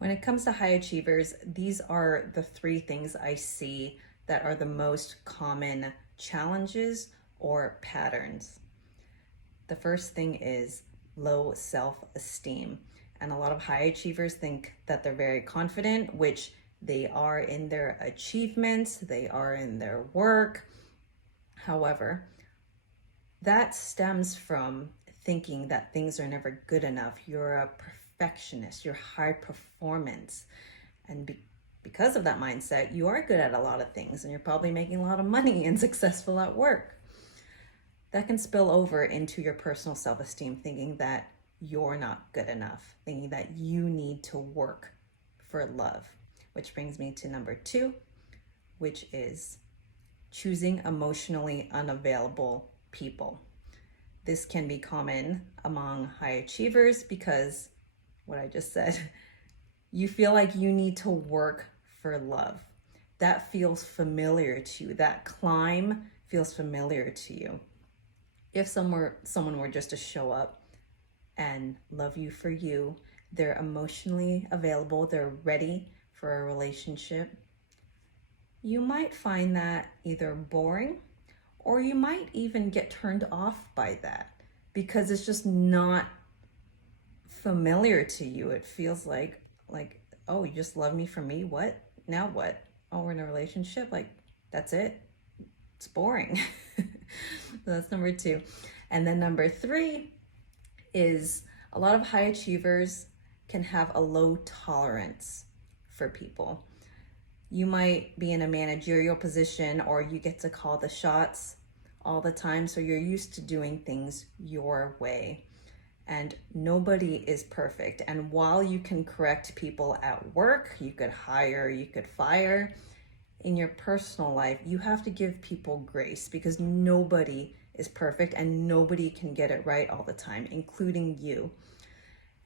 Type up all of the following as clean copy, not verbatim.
When it comes to high achievers, these are the three things I see that are the most common challenges or patterns. The first thing is low self-esteem. And a lot of high achievers think that they're very confident, which they are in their achievements, they are in their work. However, that stems from thinking that things are never good enough. You're a perfectionist, you're high performance. And because of that mindset, you are good at a lot of things and you're probably making a lot of money and successful at work. That can spill over into your personal self-esteem, thinking that you're not good enough, thinking that you need to work for love. Which brings me to number 2, which is choosing emotionally unavailable people. This can be common among high achievers because what I just said, you feel like you need to work for love. That feels familiar to you. That climb feels familiar to you. If someone were just to show up and love you for you, they're emotionally available, they're ready for a relationship, you might find that either boring or you might even get turned off by that because it's just not familiar to you. It feels like, oh, you just love me for me? What? Now what? Oh, we're in a relationship? Like, that's it? It's boring. So that's number 2. And then number 3 is a lot of high achievers can have a low tolerance for people. You might be in a managerial position or you get to call the shots all the time. So you're used to doing things your way. And nobody is perfect. And while you can correct people at work, you could hire, you could fire, in your personal life, you have to give people grace because nobody is perfect and nobody can get it right all the time, including you.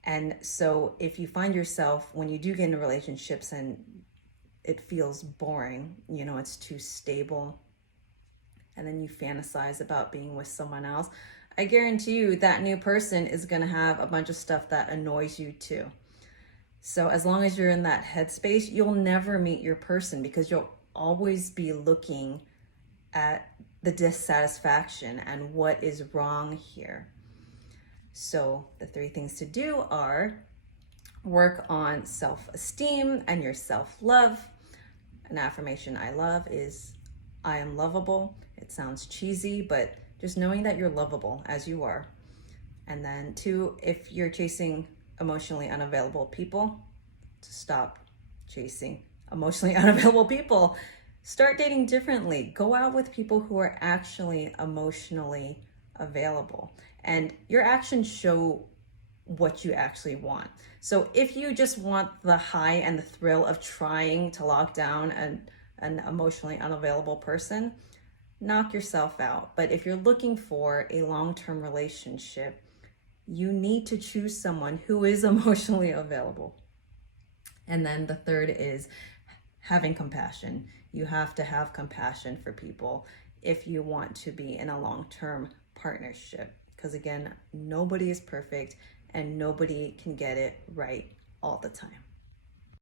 And so if you find yourself, when you do get into relationships and it feels boring, it's too stable, and then you fantasize about being with someone else, I guarantee you that new person is going to have a bunch of stuff that annoys you too. So as long as you're in that headspace, you'll never meet your person because you'll always be looking at the dissatisfaction and what is wrong here. So the 3 things to do are work on self-esteem and your self-love. An affirmation I love is, I am lovable. It sounds cheesy, but just knowing that you're lovable as you are. And then 2, if you're chasing emotionally unavailable people, to stop chasing emotionally unavailable people. Start dating differently. Go out with people who are actually emotionally available. And your actions show what you actually want. So if you just want the high and the thrill of trying to lock down an emotionally unavailable person, knock yourself out. But if you're looking for a long-term relationship, you need to choose someone who is emotionally available. And then the 3rd is having compassion. You have to have compassion for people if you want to be in a long-term partnership. Because again, nobody is perfect and nobody can get it right all the time.